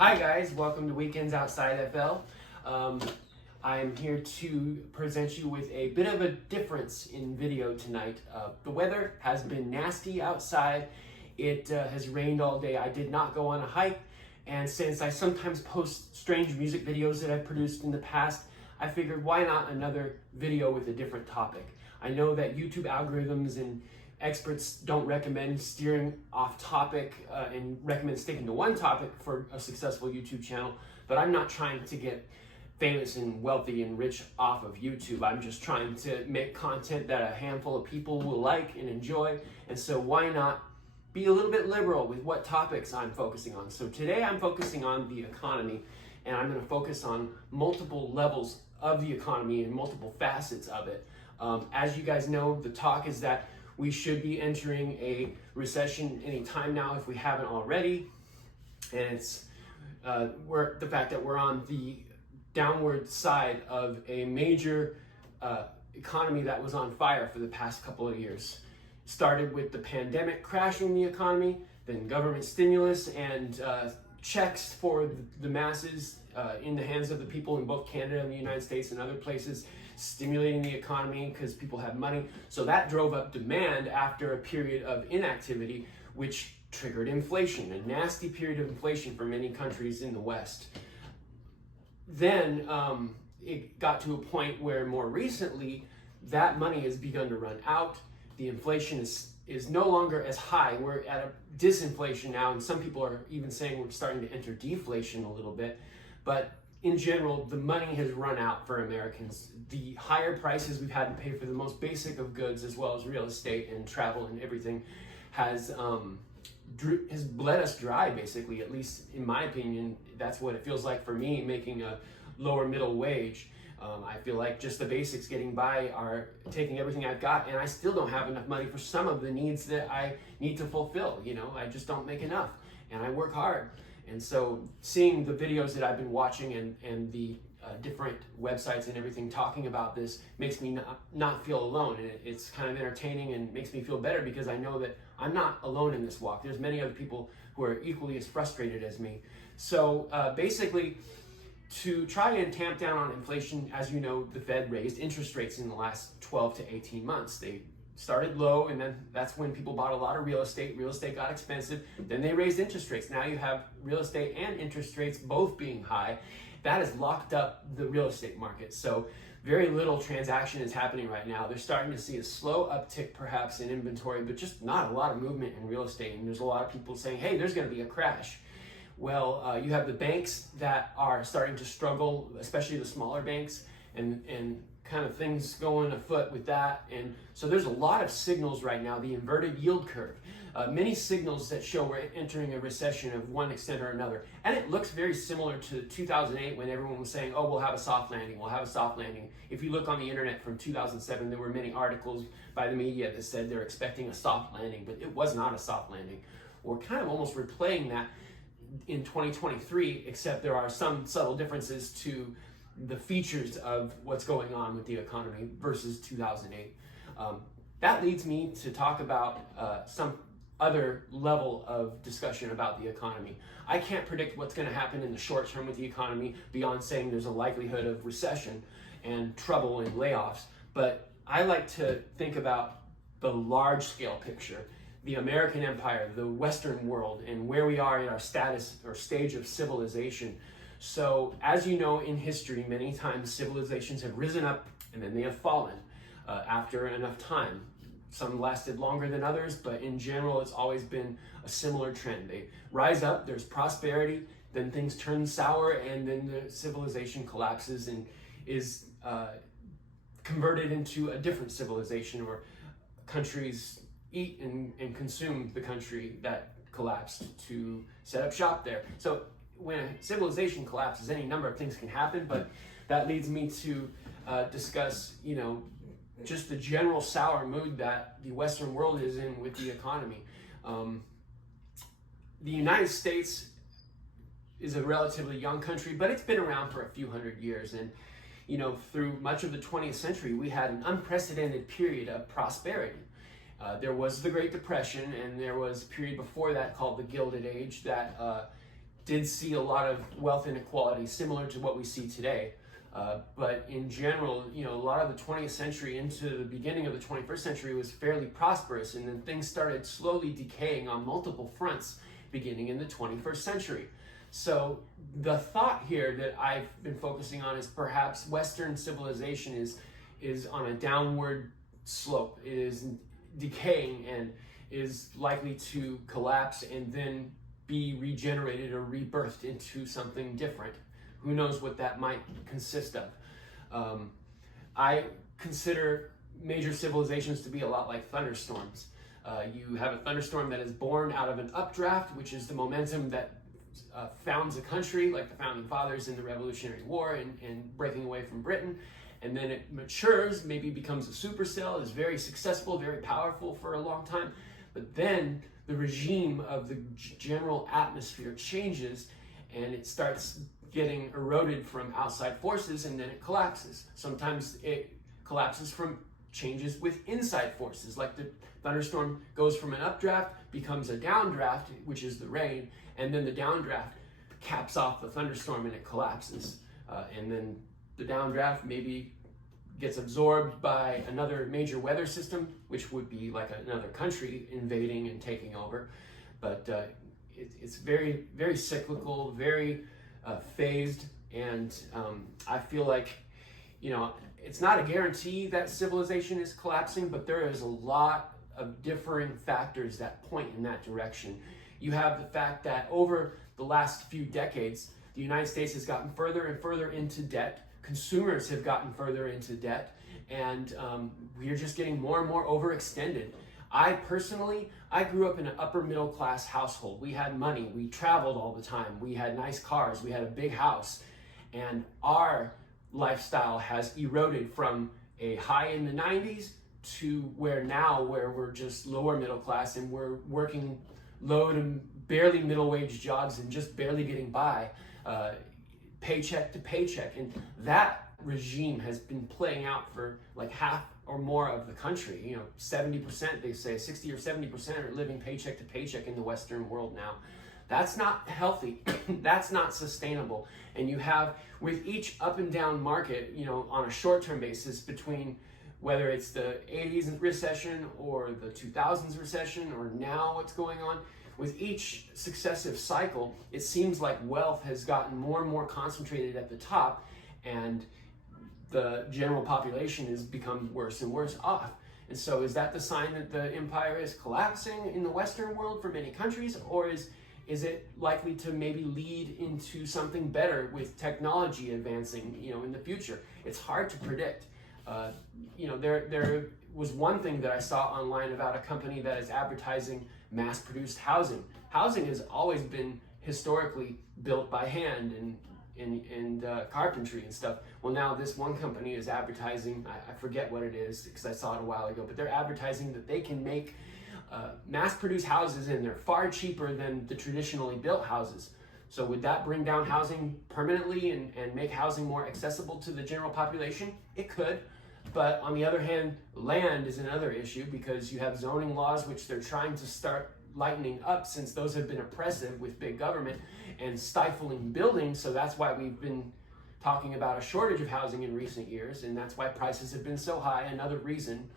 Hi guys, welcome to Weekends Outside FL. I'm here to present you with a bit of a difference in video tonight. The weather has been nasty outside. It has rained all day. I did not go on a hike, and since I sometimes post strange music videos that I've produced in the past, I figured why not another video with a different topic. I know that YouTube algorithms and experts don't recommend steering off topic and recommend sticking to one topic for a successful YouTube channel, but I'm not trying to get famous and wealthy and rich off of YouTube. I'm just trying to make content that a handful of people will like and enjoy, and so why not be a little bit liberal with what topics I'm focusing on. So today I'm focusing on the economy, and I'm going to focus on multiple levels of the economy and multiple facets of it. As you guys know, the talk is that we should be entering a recession any time now if we haven't already. And it's the fact that we're on the downward side of a major economy that was on fire for the past couple of years. Started with the pandemic crashing the economy, then government stimulus and checks for the masses in the hands of the people in both Canada and the United States and other places, stimulating the economy because people have money. So that drove up demand after a period of inactivity, which triggered inflation, a nasty period of inflation for many countries in the West. Then it got to a point where more recently that money has begun to run out. The inflation is no longer as high. We're at a disinflation now, and some people are even saying we're starting to enter deflation a little bit. But in general, the money has run out for Americans. The higher prices we've had to pay for the most basic of goods, as well as real estate and travel and everything, has bled us dry, basically. At least in my opinion, that's what it feels like for me, making a lower middle wage. I feel like just the basics getting by are taking everything I've got, and I still don't have enough money for some of the needs that I need to fulfill. You know, I just don't make enough, and I work hard. And so seeing the videos that I've been watching and the different websites and everything talking about this makes me not feel alone. And it's kind of entertaining and makes me feel better because I know that I'm not alone in this walk. There's many other people who are equally as frustrated as me. So basically, to try and tamp down on inflation, as you know, the Fed raised interest rates in the last 12 to 18 months. They started low, and then that's when people bought a lot of real estate. Real estate got expensive. Then they raised interest rates. Now you have real estate and interest rates both being high. That has locked up the real estate market. So very little transaction is happening right now. They're starting to see a slow uptick perhaps in inventory, but just not a lot of movement in real estate. And there's a lot of people saying, hey, there's going to be a crash. Well, you have the banks that are starting to struggle, especially the smaller banks, and kind of things going afoot with that. And so there's a lot of signals right now, the inverted yield curve, many signals that show we're entering a recession of one extent or another. And it looks very similar to 2008 when everyone was saying, oh, we'll have a soft landing, we'll have a soft landing. If you look on the internet from 2007, there were many articles by the media that said they're expecting a soft landing, but it was not a soft landing. We're kind of almost replaying that in 2023, except there are some subtle differences to the features of what's going on with the economy versus 2008. That leads me to talk about some other level of discussion about the economy. I can't predict what's going to happen in the short term with the economy beyond saying there's a likelihood of recession and trouble and layoffs, but I like to think about the large scale picture, the American empire, the Western world, and where we are in our status or stage of civilization. So, as you know, in history, many times civilizations have risen up and then they have fallen after enough time. Some lasted longer than others, but in general, it's always been a similar trend. They rise up, there's prosperity, then things turn sour, and then the civilization collapses and is converted into a different civilization, or countries eat and consume the country that collapsed to set up shop there. So when a civilization collapses, any number of things can happen, but that leads me to discuss, just the general sour mood that the Western world is in with the economy. The United States is a relatively young country, but it's been around for a few hundred years. And, through much of the 20th century, we had an unprecedented period of prosperity. There was the Great Depression, and there was a period before that called the Gilded Age that did see a lot of wealth inequality similar to what we see today. But in general, a lot of the 20th century into the beginning of the 21st century was fairly prosperous, and then things started slowly decaying on multiple fronts beginning in the 21st century. So the thought here that I've been focusing on is perhaps Western civilization is on a downward slope. It is decaying and is likely to collapse and then be regenerated or rebirthed into something different. Who knows what that might consist of. I consider major civilizations to be a lot like thunderstorms. You have a thunderstorm that is born out of an updraft, which is the momentum that founds a country, like the founding fathers in the Revolutionary War and breaking away from Britain. And then it matures, maybe becomes a supercell, is very successful, very powerful for a long time. But then the regime of the general atmosphere changes, and it starts getting eroded from outside forces, and then it collapses. Sometimes it collapses from changes with inside forces, like the thunderstorm goes from an updraft, becomes a downdraft, which is the rain, and then the downdraft caps off the thunderstorm and it collapses. And then the downdraft maybe gets absorbed by another major weather system, which would be like another country invading and taking over. But it's very, very cyclical, very phased, and I feel like, it's not a guarantee that civilization is collapsing, but there is a lot of differing factors that point in that direction. You have the fact that over the last few decades, the United States has gotten further and further into debt. Consumers have gotten further into debt, and we are just getting more and more overextended. I grew up in an upper middle class household. We had money, we traveled all the time, we had nice cars, we had a big house, and our lifestyle has eroded from a high in the 90s to where we're just lower middle class, and we're working low to barely middle wage jobs and just barely getting by, paycheck to paycheck. And that regime has been playing out for like half or more of the country. 70%, they say 60 or 70% are living paycheck to paycheck in the Western world now. That's not healthy. That's not sustainable. And you have, with each up and down market, on a short-term basis, between whether it's the 80s recession or the 2000s recession or now what's going on, with each successive cycle, it seems like wealth has gotten more and more concentrated at the top, and the general population has become worse and worse off. And so is that the sign that the empire is collapsing in the Western world for many countries, or is it likely to maybe lead into something better with technology advancing, in the future? It's hard to predict. There was one thing that I saw online about a company that is advertising mass-produced housing. Housing has always been historically built by hand and carpentry and stuff. Well, now this one company is advertising, I forget what it is because I saw it a while ago, but they're advertising that they can make mass-produced houses, and they're far cheaper than the traditionally built houses. So would that bring down housing permanently and make housing more accessible to the general population? It could. But on the other hand, land is another issue, because you have zoning laws, which they're trying to start lightening up, since those have been oppressive with big government and stifling building. So that's why we've been talking about a shortage of housing in recent years, and that's why prices have been so high. Another reason.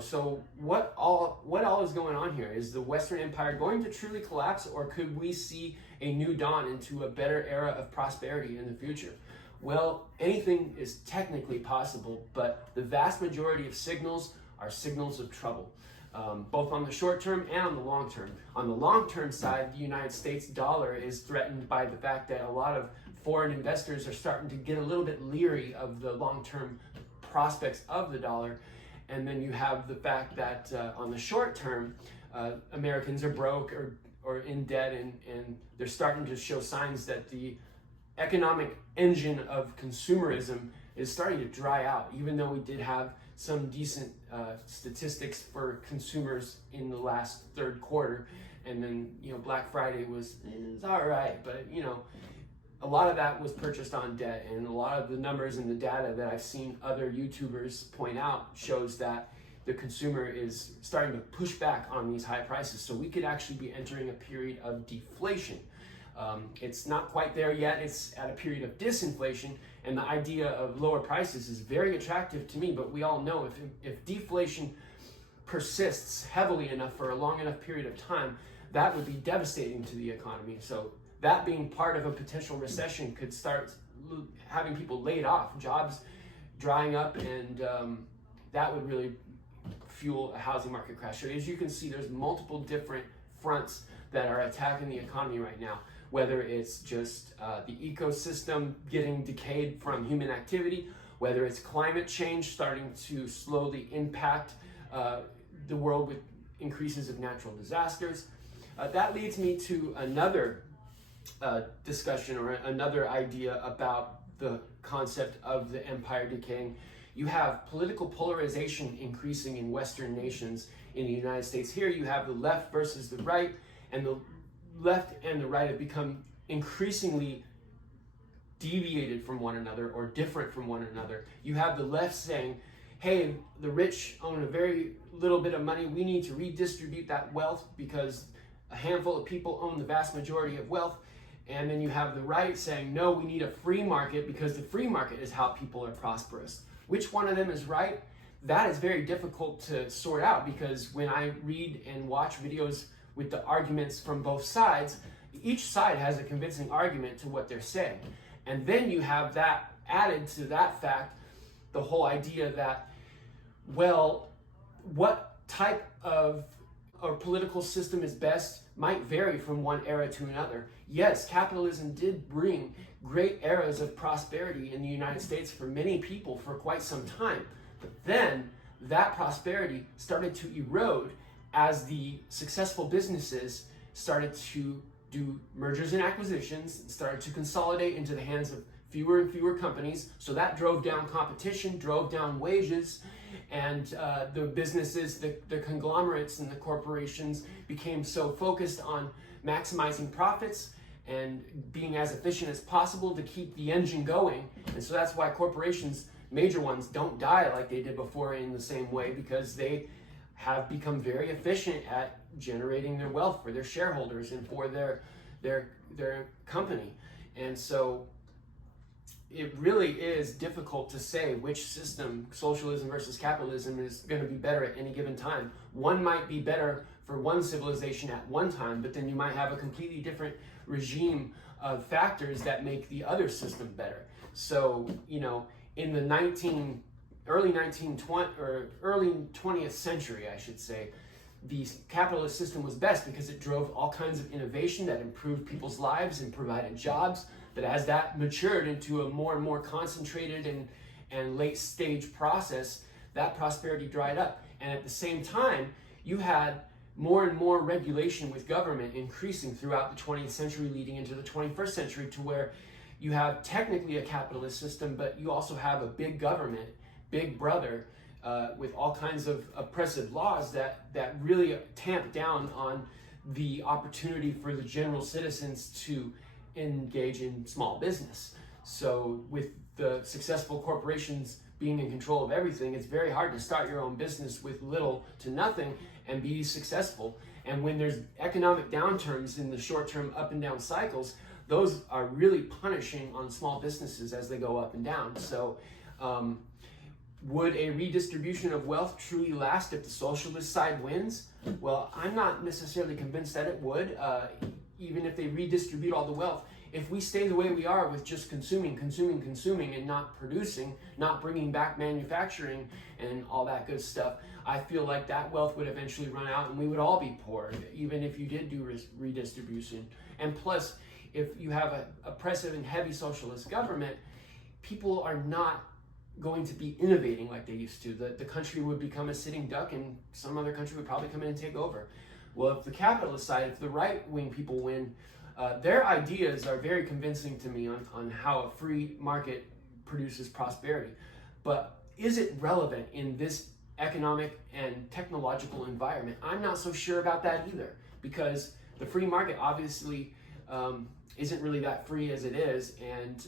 So what all is going on here? Is the Western Empire going to truly collapse, or could we see a new dawn into a better era of prosperity in the future? Well, anything is technically possible, but the vast majority of signals are signals of trouble, both on the short term and on the long term. On the long term side, the United States dollar is threatened by the fact that a lot of foreign investors are starting to get a little bit leery of the long-term prospects of the dollar. And then you have the fact that on the short term, Americans are broke or in debt, and they're starting to show signs that the economic engine of consumerism is starting to dry out, even though we did have some decent statistics for consumers in the last third quarter. And then, Black Friday was all right, but, a lot of that was purchased on debt, and a lot of the numbers and the data that I've seen other YouTubers point out shows that the consumer is starting to push back on these high prices. So we could actually be entering a period of deflation. It's not quite there yet. It's at a period of disinflation, and the idea of lower prices is very attractive to me, but we all know if deflation persists heavily enough for a long enough period of time, that would be devastating to the economy. So that being part of a potential recession could start having people laid off, jobs drying up, and that would really fuel a housing market crash. So as you can see, there's multiple different fronts that are attacking the economy right now, whether it's just the ecosystem getting decayed from human activity, whether it's climate change starting to slowly impact the world with increases of natural disasters. That leads me to another discussion or another idea about the concept of the empire decaying. You have political polarization increasing in Western nations. In the United States here, you have the left versus the right, and the left and the right have become increasingly deviated from one another or different from one another. You have the left saying, hey, the rich own a very little bit of money. We need to redistribute that wealth because a handful of people own the vast majority of wealth. And then you have the right saying, no, we need a free market because the free market is how people are prosperous. Which one of them is right? That is very difficult to sort out, because when I read and watch videos with the arguments from both sides, each side has a convincing argument to what they're saying. And then you have that added to that fact, the whole idea that, well, what type of or political system is best might vary from one era to another. Yes, capitalism did bring great eras of prosperity in the United States for many people for quite some time. But then that prosperity started to erode as the successful businesses started to do mergers and acquisitions, started to consolidate into the hands of fewer and fewer companies. So that drove down competition, drove down wages, and the businesses, the conglomerates and the corporations became so focused on maximizing profits and being as efficient as possible to keep the engine going. And so that's why corporations, major ones, don't die like they did before in the same way, because they have become very efficient at generating their wealth for their shareholders and for their company. And so it really is difficult to say which system, socialism versus capitalism, is going to be better at any given time. One might be better for one civilization at one time, but then you might have a completely different regime of factors that make the other system better. So, you know, in the early 20th century, I should say, the capitalist system was best because it drove all kinds of innovation that improved people's lives and provided jobs. But as that matured into a more and more concentrated and late stage process, that prosperity dried up. And at the same time, you had more and more regulation with government increasing throughout the 20th century leading into the 21st century, to where you have technically a capitalist system, but you also have a big government, big brother, with all kinds of oppressive laws that really tamp down on the opportunity for the general citizens to engage in small business. So with the successful corporations being in control of everything, it's very hard to start your own business with little to nothing and be successful. And when there's economic downturns in the short-term up and down cycles, those are really punishing on small businesses as they go up and down. So would a redistribution of wealth truly last if the socialist side wins? Well, I'm not necessarily convinced that it would, even if they redistribute all the wealth. If we stay the way we are with just consuming, and not producing, not bringing back manufacturing and all that good stuff, I feel like that wealth would eventually run out and we would all be poor, even if you did do redistribution. And plus, if you have an oppressive and heavy socialist government, people are not going to be innovating like they used to. The country would become a sitting duck and some other country would probably come in and take over. Well, if the capitalist side, if the right-wing people win, their ideas are very convincing to me on how a free market produces prosperity. But is it relevant in this economic and technological environment? I'm not so sure about that either, because the free market obviously isn't really that free as it is, and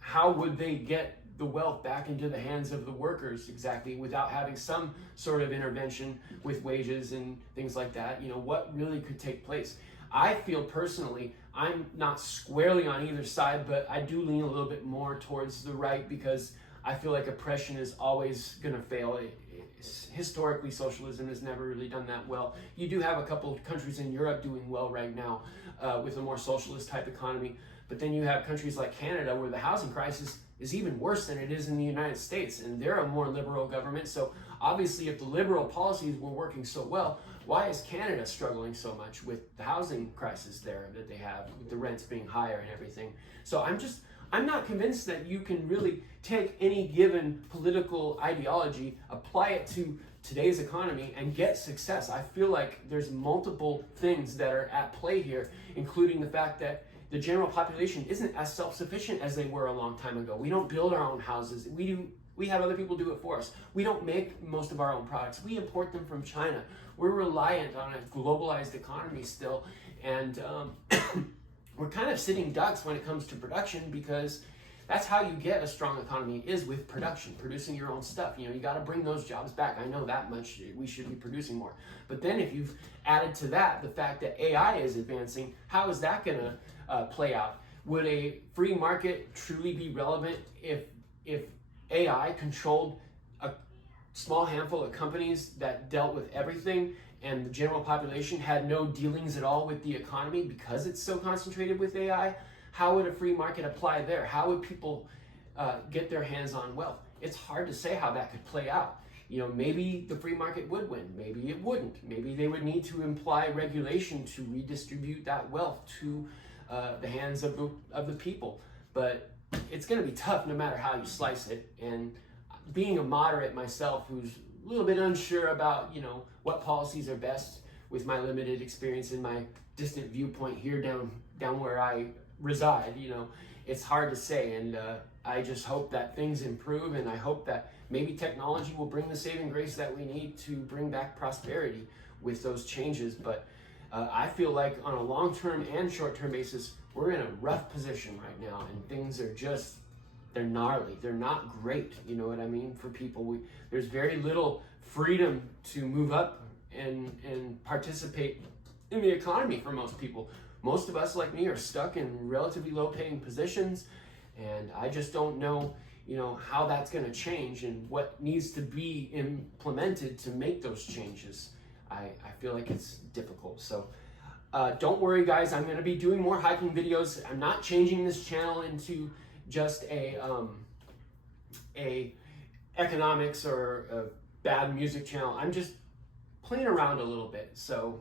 how would they get the wealth back into the hands of the workers exactly without having some sort of intervention with wages and things like that? You know, what really could take place? I feel personally I'm not squarely on either side, but I do lean a little bit more towards the right because I feel like oppression is always going to fail. Historically, socialism has never really done that well. You do have a couple of countries in Europe doing well right now with a more socialist type economy, but then you have countries like Canada where the housing crisis is even worse than it is in the United States, and they're a more liberal government. So obviously, if the liberal policies were working so well, why is Canada struggling so much with the housing crisis there that they have, with the rents being higher and everything? So I'm not convinced that you can really take any given political ideology, apply it to today's economy, and get success. I feel like there's multiple things that are at play here, including the fact that the general population isn't as self-sufficient as they were a long time ago. We don't build our own houses. We have other people do it for us. We don't make most of our own products. We import them from China. We're reliant on a globalized economy still, and we're kind of sitting ducks when it comes to production, because that's how you get a strong economy, is with production, producing your own stuff. You got to bring those jobs back. I know that much. We should be producing more. But then if you've added to that the fact that AI is advancing, how is that going to play out? Would a free market truly be relevant if AI controlled a small handful of companies that dealt with everything, and the general population had no dealings at all with the economy because it's so concentrated with AI? How would a free market apply there? How would people get their hands on wealth? It's hard to say how that could play out. Maybe the free market would win. Maybe it wouldn't. Maybe they would need to imply regulation to redistribute that wealth to the hands of the people. But it's going to be tough no matter how you slice it. And being a moderate myself, who's a little bit unsure about what policies are best, with my limited experience and my distant viewpoint here down where I reside, it's hard to say. And I just hope that things improve, and I hope that maybe technology will bring the saving grace that we need to bring back prosperity with those changes. But I feel like on a long-term and short-term basis, we're in a rough position right now, and things are they're gnarly. They're not great, you know what I mean, for people. There's very little freedom to move up and participate in the economy for most people. Most of us, like me, are stuck in relatively low-paying positions, and I just don't know, how that's going to change and what needs to be implemented to make those changes. I feel like it's difficult. So don't worry, guys. I'm going to be doing more hiking videos. I'm not changing this channel into just a economics or a bad music channel. I'm just playing around a little bit. So